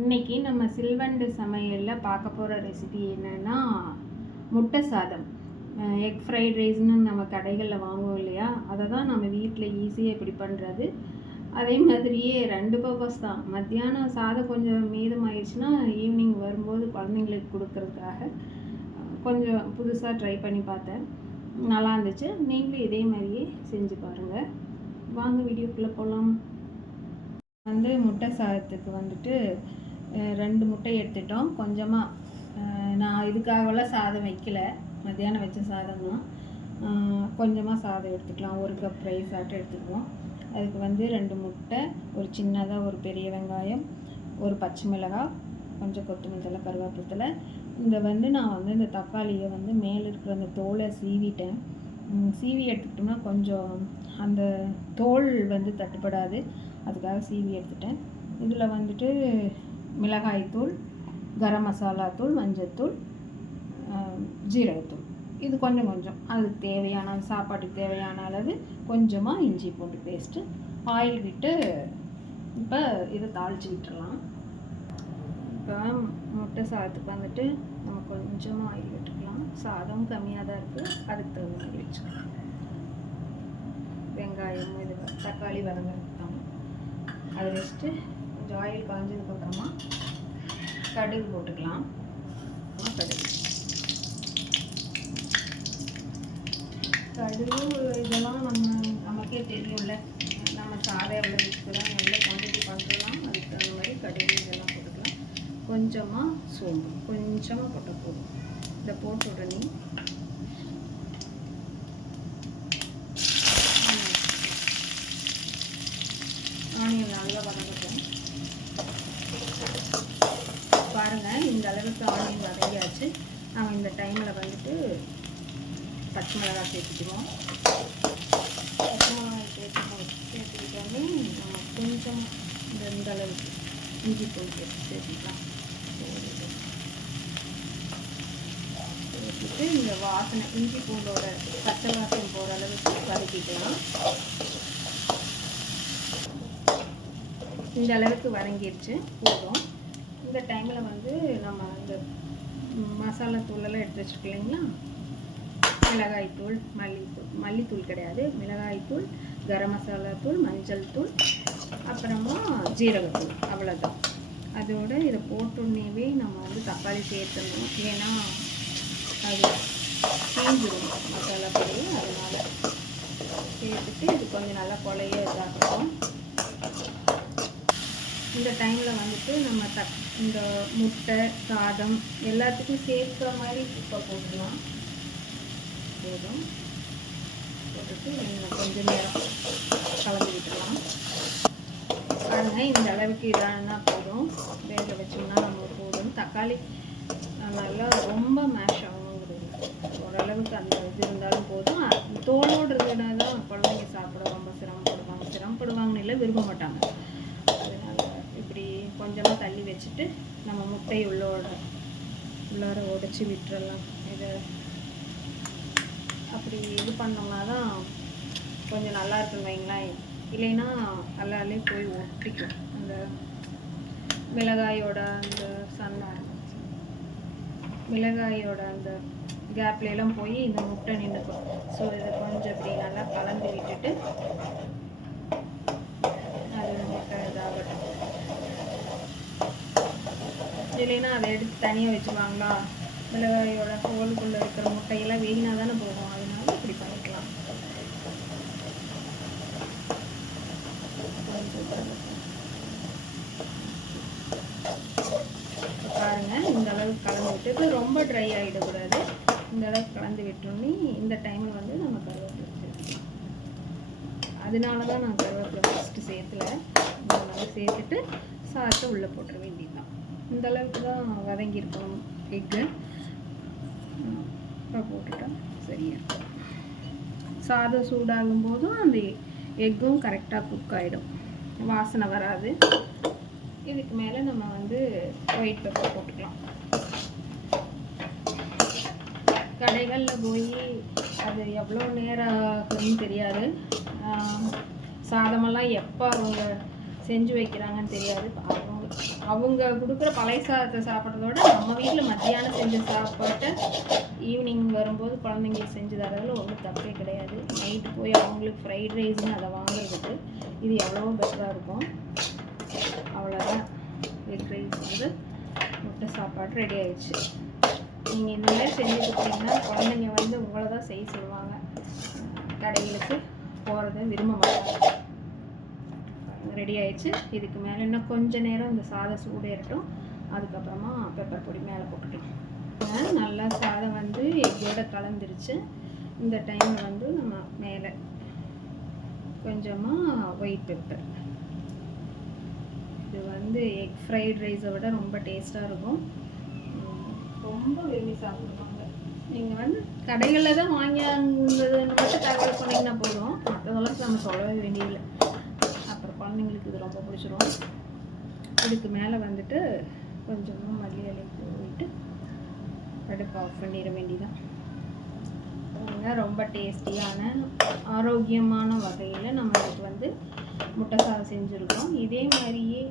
இன்னைக்கு நம்ம சில்வண்டு சமையலில் பார்க்க போகிற ரெசிபி என்னென்னா முட்டை சாதம். எக் ஃப்ரைட் ரைஸ்னு நம்ம கடைகளில் வாங்குவோம் இல்லையா, அதை தான் நம்ம வீட்டில் ஈஸியாக இப்படி பண்ணுறது. அதே மாதிரியே 2 பர்பஸ் தான். மத்தியானம் சாதம் கொஞ்சம் மீதமாயிடுச்சுன்னா ஈவினிங் வரும்போது குழந்தைங்களுக்கு கொடுக்கறதுக்காக கொஞ்சம் புதுசாக ட்ரை பண்ணி பார்த்தேன். நல்லா இருந்துச்சு. நீங்களும் இதே மாதிரியே செஞ்சு பாருங்கள். வாங்க வீடியோக்குள்ளே போகலாம். முட்டை சாதத்துக்கு 2 முட்டை எடுத்துட்டோம். கொஞ்சமாக நான் இதுக்காகலாம் சாதம் வைக்கல, மத்தியானம் வச்ச சாதம் தான். கொஞ்சமாக சாதம் எடுத்துக்கலாம். 1 கப் ரைஸ் ஆட்டம் எடுத்துக்குவோம். அதுக்கு 2 முட்டை, ஒரு சின்னதாக ஒரு பெரிய வெங்காயம், ஒரு பச்சை மிளகாய், கொஞ்சம் கொத்தமல்லி தழை, கருவேப்பிலை தழை. நான் இந்த தக்காளியை மேலே இருக்கிற அந்த தோலை சீவிட்டேன். சீவி எடுத்துக்கிட்டோம்னா கொஞ்சம் அந்த தோல் தட்டுப்படாது, அதுக்காக சீவி எடுத்துட்டேன். இதில் மிளகாய்த்தூள், கரம் மசாலா தூள், மஞ்சள்தூள், ஜீரகத்தூள், இது கொஞ்சம் கொஞ்சம் அதுக்கு தேவையான சாப்பாட்டுக்கு தேவையான அளவு, கொஞ்சமாக இஞ்சி பூண்டு பேஸ்ட்டு, ஆயில் விட்டு இப்போ இதை தாளித்து விட்டுடலாம். இப்போ முட்டை சாதத்துக்கு நம்ம கொஞ்சமாக ஆயில் விட்டுக்கலாம். சாதம் கம்மியாக தான் இருக்குது, அதுக்கு தகுந்த மாதிரி வச்சுக்கலாம். வெங்காயம் இது தக்காளி வதங்கிறதுக்கான அதை வச்சுட்டு கொஞ்சம் ஆயில் காய்ஞ்சதுக்கப்புறமா கடுகு போட்டுக்கலாம். கடுகு இதெல்லாம் நமக்கே தெரியும்ல, நம்ம சாதம் எவ்வளோ விற்கிறோம், எவ்வளோ குவான்டிட்டி பண்ணுறோம், அதுக்கு தகுந்த மாதிரி கடுகு இதெல்லாம் போட்டுக்கலாம். கொஞ்சமாக சோம்பு கொஞ்சமாக போட்டால் போதும். இதை போட்டு உடனே ஆனியன் நல்லா வதங்கட்டும். பாருங்கள், இந்த அளவுக்கு ஆனியன் வதங்கியாச்சு. நம்ம இந்த டைமில் பச்சை மிளகாய் சேர்த்துக்குவோம். பச்சை மிளகாய் சேர்த்துக்கிட்டோன்னே நம்ம கொஞ்சம் இந்த அளவுக்கு இஞ்சி பூண்டு சேர்த்துக்கலாம். சேர்த்துட்டு இந்த வாசனை இஞ்சி பூண்டோட பச்சை வாசனை போகிற அளவுக்கு வதக்கிக்கலாம். இந்த அளவுக்கு வதங்கிடுச்சு, போதும். இந்த டைமில் நம்ம இந்த மசாலா தூளெல்லாம் எடுத்து வச்சுருக்கோம் இல்லைங்களா, மிளகாய்த்தூள், மல்லித்தூள் கிடையாது, மிளகாய்த்தூள், கரம் மசாலா தூள், மஞ்சள் தூள், அப்புறமா ஜீரகத்தூள், அவ்வளோதான். அதோட இதை போட்டோன்னே நம்ம தக்காளி சேர்த்துடணும், ஏன்னா அது தீஞ்சிடும் மசாலா பொடி. அதனால் சேர்த்துட்டு இது கொஞ்சம் நல்லா கொலைய இதாகட்டும். இந்த டைமில் நம்ம இந்த முட்டை சாதம் எல்லாத்துக்கும் சேர்க்கிற மாதிரி உப்பை போட்டுடலாம். போதும். போட்டுட்டு கொஞ்சம் நேரம் கலந்து விட்டுடலாம். பாருங்கள், இந்த அளவுக்கு இதானா போதும். வேக வச்சோம்னா நம்ம போதும். தக்காளி நல்லா ரொம்ப மேஷ் ஆகணுங்கிறது, ஓரளவுக்கு அந்த இது இருந்தாலும் போதும். தோலோடு இருந்ததுனா தான் குழந்தைங்க சாப்பிட ரொம்ப சிரமப்படுவாங்கன்னு இல்லை, விரும்ப மாட்டாங்க. கொஞ்சமாக தள்ளி வச்சுட்டு நம்ம முட்டை உள்ளார உடைச்சி விட்டுறலாம். இதை அப்படி இது பண்ணோம்னா தான் கொஞ்சம் நல்லா இருக்குன்னு வைங்களேன். இல்லைன்னா அல்லாலே போய் ஒட்டிக்கும். அந்த மிளகாயோட அந்த கேப்லாம் போய் இந்த முட்டை நின்றுக்கும். ஸோ இதை கொஞ்சம் இப்படி நல்லா கலந்து விட்டுட்டு அது முட்டை இதாகட்டும். இல்லைன்னா அதை எடுத்து தனியாக வச்சுருவாங்களா, மிளகாயோட ஹோலுக்குள்ளே இருக்கிற முட்டையெல்லாம் வீணாக தானே போகும். அதனால இப்படி பண்ணிக்கலாம். பாருங்கள், இந்த அளவுக்கு கலந்து விட்டு ரொம்ப ட்ரை ஆகிடக்கூடாது. இந்த அளவுக்கு கலந்து விட்டோன்னே இந்த டைமில் நம்ம கருவேப்பிலை சேர்த்துக்கலாம். அதனால தான் நான் கருவேப்பிலை ஃபஸ்ட்டு சேர்த்துல. இந்த மாதிரி சேர்த்துட்டு சாதத்தை உள்ளே போட்டுற வேண்டியதுதான். இந்த அளவுக்கு தான் வதங்கியிருக்கணும் எக்கு. போட்டுட்டா சரியா இருக்கும். சாதம் சூடாகும் போதும் அந்த எக்கும் கரெக்டாக குக் ஆகிடும், வாசனை வராது. இதுக்கு மேலே நம்ம ஒயிட் பெப்பர் போட்டுக்கலாம். கடைகளில் போய் அது எவ்வளோ நேரம் ஆகுதுன்னு தெரியாது. சாதமெல்லாம் எப்போ அவங்க செஞ்சு வைக்கிறாங்கன்னு தெரியாது. அவங்க அவங்க கொடுக்குற பழைய சாதத்தை சாப்பிட்றதோட நம்ம வீட்டில் மத்தியானம் செஞ்சு சாப்பாட்டை ஈவினிங் வரும்போது குழந்தைங்களுக்கு செஞ்சு தரதில் ஒன்றும் தப்பே கிடையாது. நைட்டு போய் அவங்களுக்கு ஃப்ரைட் ரைஸ்னு அதை வாங்குறதுக்கு இது எவ்வளவோ பெட்டராக இருக்கும். அவ்வளோதான், எக் ரைஸ் வந்து முட்டை சாப்பாடு ரெடி ஆயிடுச்சு. நீங்கள் இந்த மாதிரி செஞ்சு கொடுத்தீங்கன்னா குழந்தைங்க வந்து உங்களை தான் செய்ய சொல்லுவாங்க, கடைகளுக்கு போகிறத விரும்ப மாட்டாங்க. ரெடி ஆயிடுச்சு. இதுக்கு மேலே இன்னும் கொஞ்சம் நேரம் இந்த சாதம் சூடேறட்டும், அதுக்கப்புறமா பெப்பர் பொடி மேலே போட்டுக்கலாம். நல்லா சாதம் வந்து எக்கோட கலந்துருச்சு. இந்த டைமில் வந்து நம்ம மேலே கொஞ்சமாக ஒயிட் பெப்பர், இது வந்து எக் ஃப்ரைட் ரைஸை விட ரொம்ப டேஸ்ட்டாக இருக்கும். ரொம்ப விரும்பி சாப்பிடுவாங்க. நீங்கள் வந்து கடைகளில் தான் வாங்கினதுன்னு மட்டும் தகவல் பண்ணிங்கன்னா போதும், மற்றதெல்லாம் நம்ம சொல்லவே வேண்டியதில்லை. அப்புறம் குழந்தைங்களுக்கு இது ரொம்ப பிடிச்சிரும். இதுக்கு மேலே வந்துட்டு கொஞ்சமாக மல்லி இலை போயிட்டு அடுப்பு ஆஃப் பண்ணிட வேண்டியதான். ரொம்ப டேஸ்டியான ஆரோக்கியமான வகையில் நம்ம இதுக்கு வந்து முட்டை சாதம் செஞ்சுருக்கோம். இதே மாதிரியே